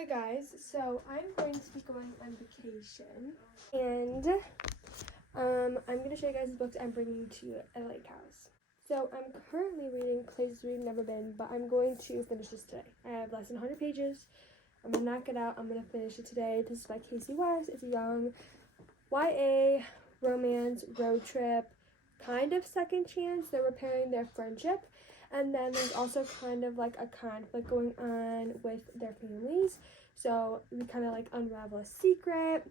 Hi guys, so I'm going to be going on vacation and I'm going to show you guys the books I'm bringing to a lake house. So I'm currently reading Places We've Never Been, but I'm going to finish this today. I have less than 100 pages. I'm going to knock it out. I'm going to finish it today. This is by Casey West. It's a young YA romance road trip, kind of second chance. They're repairing their friendship. And then there's also kind of like a conflict going on with their families. So we kind of like unravel a secret.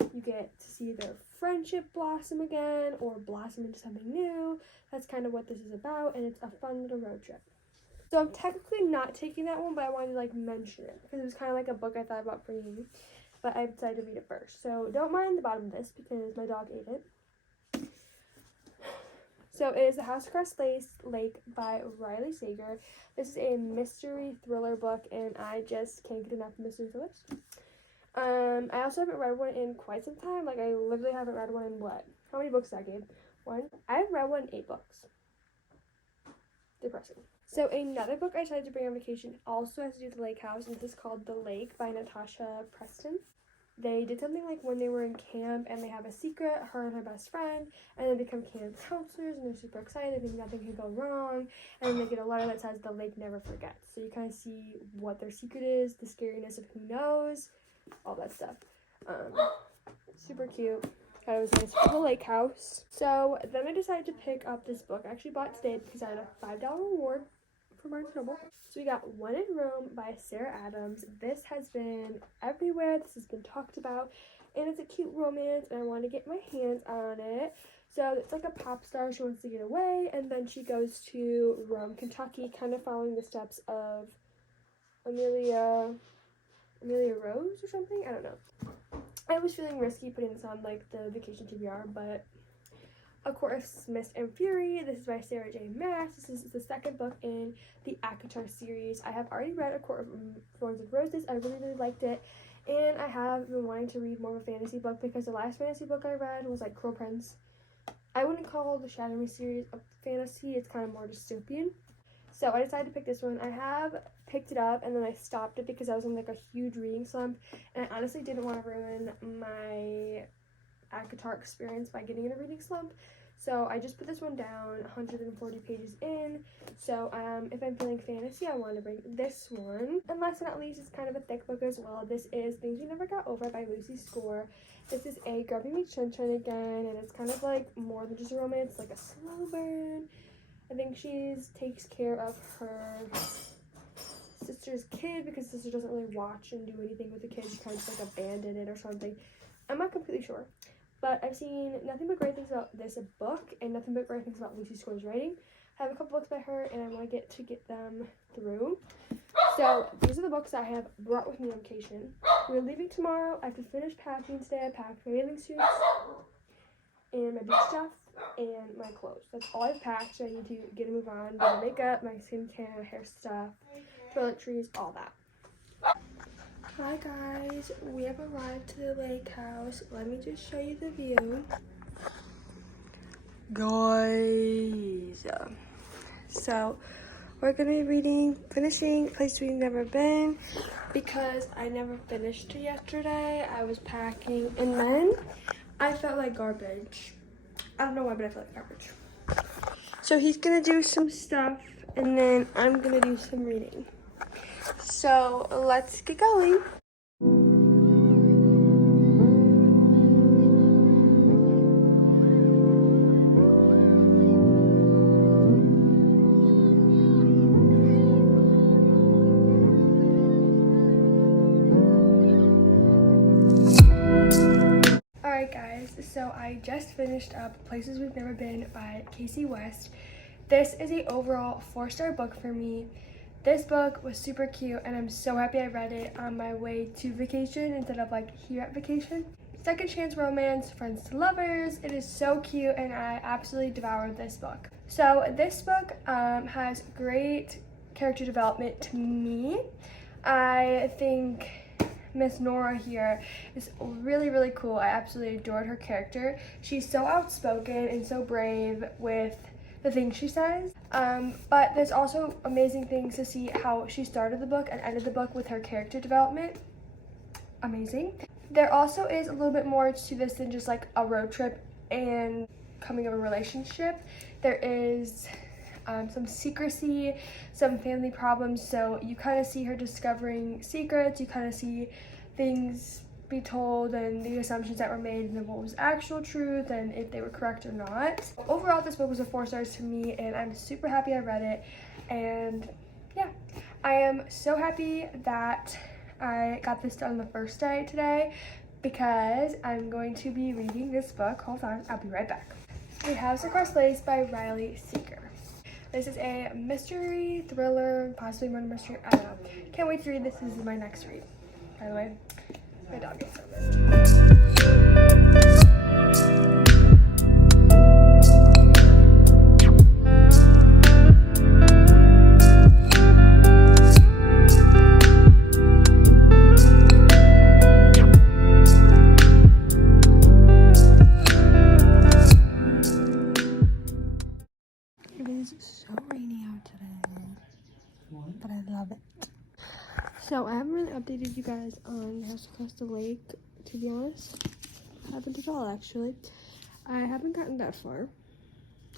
You get to see their friendship blossom again or blossom into something new. That's kind of what this is about, and it's a fun little road trip. So I'm technically not taking that one, but I wanted to like mention it because it was kind of like a book I thought about bringing, but I decided to read it first. So don't mind the bottom of this because my dog ate it. So it is The House Across Lake by Riley Sager. This is a mystery thriller book, and I just can't get enough mystery thrillers. I also haven't read one in quite some time. Like, I literally haven't read one in what? How many books did I give? One? I've read one in 8 books. Depressing. So another book I decided to bring on vacation also has to do with the lake house, and this is called The Lake by Natasha Preston. They did something like when they were in camp and they have a secret, her and her best friend, and they become camp counselors and they're super excited. They think nothing can go wrong, and then they get a letter that says the lake never forgets. So you kind of see what their secret is, the scariness of who knows, all that stuff. Super cute. Thought it was nice for the lake house. So then I decided to pick up this book. I actually bought it today because I had a $5 reward for Barnes & Noble. So we got One in Rome by Sarah Adams. This has been everywhere. This has been talked about, and it's a cute romance, and I want to get my hands on it. So it's like a pop star. She wants to get away, and then she goes to Rome, Kentucky, kind of following the steps of Amelia Rose or something. I don't know. I was feeling risky putting this on like the vacation TBR, but A Court of Mist and Fury. This is by Sarah J. Maas. This is the second book in the ACOTAR series. I have already read A Court of Thorns and Roses. I really liked it, and I have been wanting to read more of a fantasy book because the last fantasy book I read was like Cruel Prince. I wouldn't call the Shadow Me series a fantasy. It's kind of more dystopian. So I decided to pick this one. I have picked it up and then I stopped it because I was in like a huge reading slump, and I honestly didn't want to ruin my ACOTAR experience by getting in a reading slump. So I just put this one down, 140 pages in. So if I'm feeling fantasy, I want to bring this one. And last but not least, it's kind of a thick book as well. This is Things We Never Got Over by Lucy Score. This is a Grubby Meets Sunshine again, and it's kind of like more than just a romance, like a slow burn. I think she takes care of her sister's kid because sister doesn't really watch and do anything with the kid. She kind of just like abandoned it or something. I'm not completely sure. But I've seen nothing but great things about this book and nothing but great things about Lucy Score's writing. I have a couple books by her and I want to get them through. So these are the books I have brought with me on vacation. We're leaving tomorrow. I have to finish packing today. I packed my bathing suits and my beach stuff and my clothes. That's all I've packed, so I need to get a move on, do my makeup, my skincare, hair stuff, toiletries, all that. Hi guys, we have arrived to the lake house. Let me just show you the view. Guys, so we're gonna be finishing Places We've Never Been because I never finished it yesterday. I was packing and then I felt like garbage. I don't know why, but I felt like garbage. So he's gonna do some stuff and then I'm gonna do some reading. So let's get going. Alright guys, so I just finished up Places We've Never Been by Casey West. This is a overall 4-star book for me. This book was super cute and I'm so happy I read it on my way to vacation instead of like here at vacation. Second chance romance, friends to lovers. It is so cute and I absolutely devoured this book. So this book has great character development to me. I think Miss Nora here is really cool. I absolutely adored her character. She's so outspoken and so brave with the things she says. But there's also amazing things to see how she started the book and ended the book with her character development. Amazing. There also is a little bit more to this than just like a road trip and coming of a relationship. There is some secrecy, some family problems, so you kind of see her discovering secrets, you kind of see things be told and the assumptions that were made and then what was actual truth and if they were correct or not. Overall, this book was a 4 stars to me and I'm super happy I read it. And yeah, I am so happy that I got this done the first day today because I'm going to be reading this book. Hold on, I'll be right back. We have Across Lace by Riley Seeger. This is a mystery, thriller, possibly murder mystery, I don't know. Can't wait to read this. This is my next read. By the way, my dog gets It is so rainy out today, but I love it. So I haven't really updated you guys on House Across the Lake, to be honest. I haven't at all, actually. I haven't gotten that far.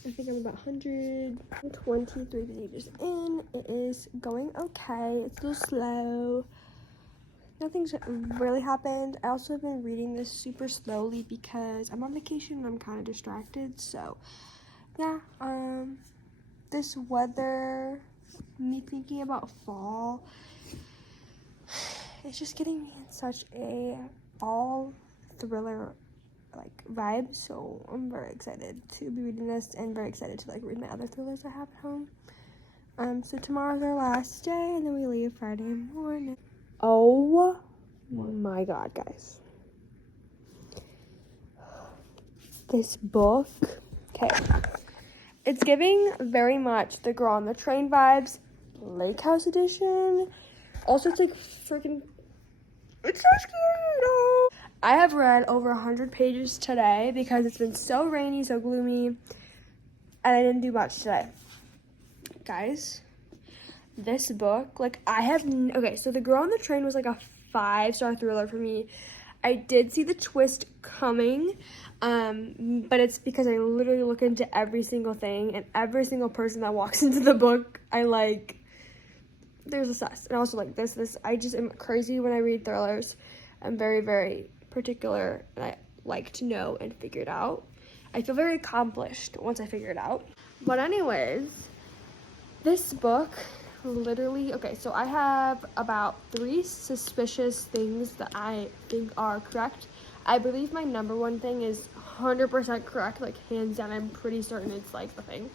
I think I'm about 123 pages in. It is going okay. It's a little slow. Nothing's really happened. I also have been reading this super slowly because I'm on vacation and I'm kind of distracted. So, yeah. This weather, me thinking about fall, it's just getting me in such a fall thriller like vibe, so I'm very excited to be reading this and very excited to like read my other thrillers I have at home. So tomorrow's our last day and then we leave Friday morning. Oh my god, guys, this book, okay, it's giving very much the Girl on the Train vibes, Lake House edition. Also, it's like freaking, it's so scary, no. I have read over 100 pages today because it's been so rainy, so gloomy, and I didn't do much today. Guys, this book, like okay, so The Girl on the Train was like a 5-star thriller for me. I did see the twist coming, but it's because I literally look into every single thing and every single person that walks into the book, I like, there's a sus. And also like this, I just am crazy when I read thrillers. I'm very, very particular and I like to know and figure it out. I feel very accomplished once I figure it out. But anyways, this book literally, okay, so I have about 3 suspicious things that I think are correct. I believe my number one thing is 100% correct, like hands down. I'm pretty certain it's like the thing,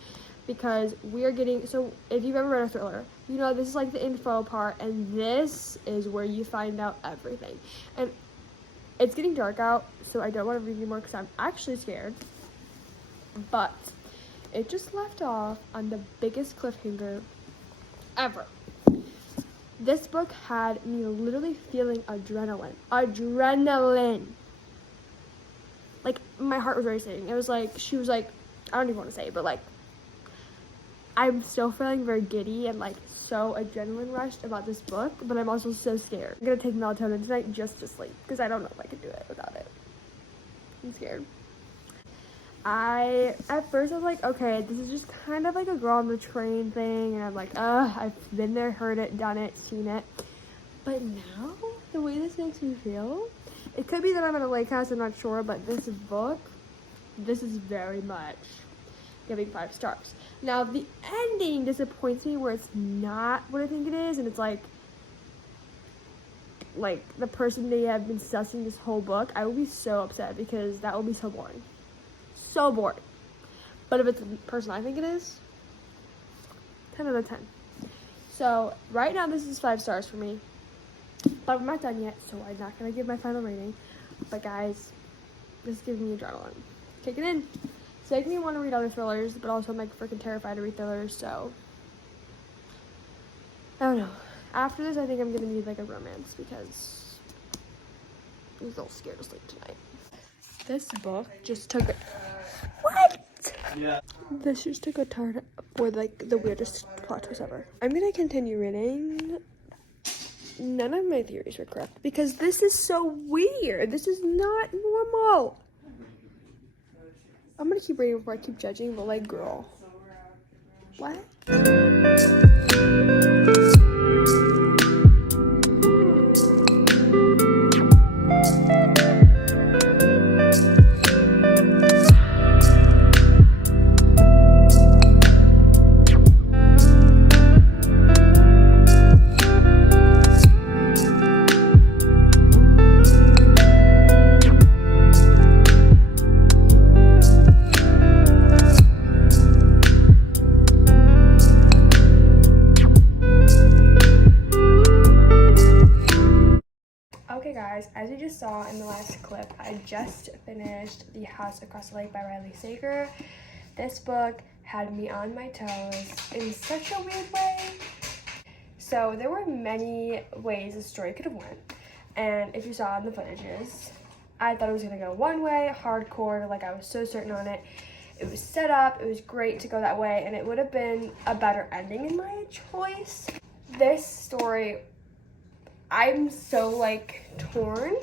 because we are getting, so if you've ever read a thriller, you know this is like the info part and this is where you find out everything. And it's getting dark out, so I don't want to read anymore because I'm actually scared, but it just left off on the biggest cliffhanger ever. This book had me literally feeling adrenaline. Like my heart was racing. It was like, she was like, I don't even want to say it, but like I'm still feeling very giddy and like so adrenaline rushed about this book, but I'm also so scared. I'm gonna take melatonin tonight just to sleep because I don't know if I can do it without it. I'm scared. At first I was like, okay, this is just kind of like a Girl on the Train thing, and I'm like, I've been there, heard it, done it, seen it. But now, the way this makes me feel, it could be that I'm at a lake house, I'm not sure, but this book, this is very much giving 5 stars. Now, the ending disappoints me where it's not what I think it is, and it's like the person they have been sussing this whole book. I will be so upset because that will be so boring. So boring. But if it's the person I think it is, 10 out of 10. So right now this is 5 stars for me, but I'm not done yet, so I'm not gonna give my final rating. But guys, this is giving me adrenaline. Take it in. It's making me want to read other thrillers, but also I'm like freaking terrified to read thrillers, so I don't know. After this, I think I'm gonna need like a romance because I'm a little scared to sleep tonight. This book just took it. What? Yeah. This is took a turn for like the weirdest plot twist ever. I'm gonna continue reading. None of my theories were correct because this is so weird. This is not normal. I'm gonna keep reading before I keep judging, but like, girl. What? Okay guys, as you just saw in the last clip, I just finished The House Across the Lake by Riley Sager. This book had me on my toes in such a weird way. So there were many ways the story could have went, and if you saw in the footages, I thought it was gonna go one way, hardcore, like I was so certain on it. It was set up, it was great to go that way, and it would have been a better ending in my choice. This story, I'm so like torn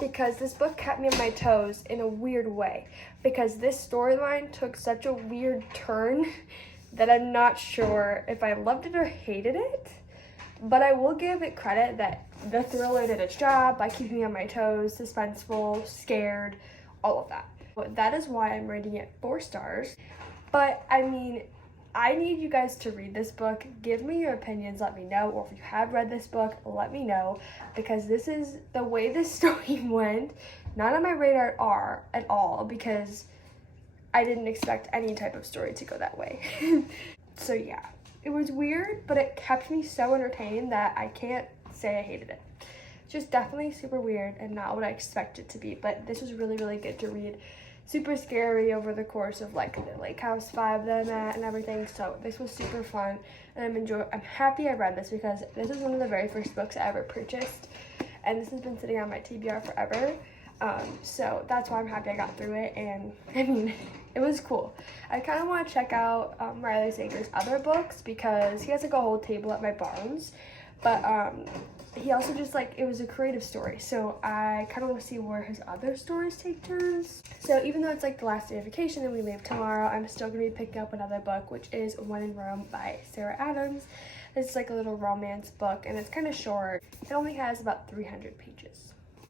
because this book kept me on my toes in a weird way because this storyline took such a weird turn that I'm not sure if I loved it or hated it, but I will give it credit that the thriller did its job by keeping me on my toes, suspenseful, scared, all of that. But that is why I'm rating it 4 stars. But I mean, I need you guys to read this book. Give me your opinions, let me know, or if you have read this book, let me know, because this is the way this story went, not on my radar at all, because I didn't expect any type of story to go that way. So yeah, it was weird, but it kept me so entertained that I can't say I hated it. Just definitely super weird and not what I expected it to be, but this was really, really good to read. Super scary over the course of like the lake house vibe that I'm at and everything, so this was super fun and I'm happy I read this because this was one of the very first books I ever purchased, and this has been sitting on my TBR forever, so that's why I'm happy I got through it. And I mean, it was cool. I kind of want to check out Riley Sager's other books because he has like a whole table at my Barnes, but he also just like, it was a creative story, so I kind of want to see where his other stories take turns. So even though it's like the last day of vacation and we leave tomorrow, I'm still going to be picking up another book, which is When in Rome by Sarah Adams. It's like a little romance book and it's kind of short. It only has about 300 pages.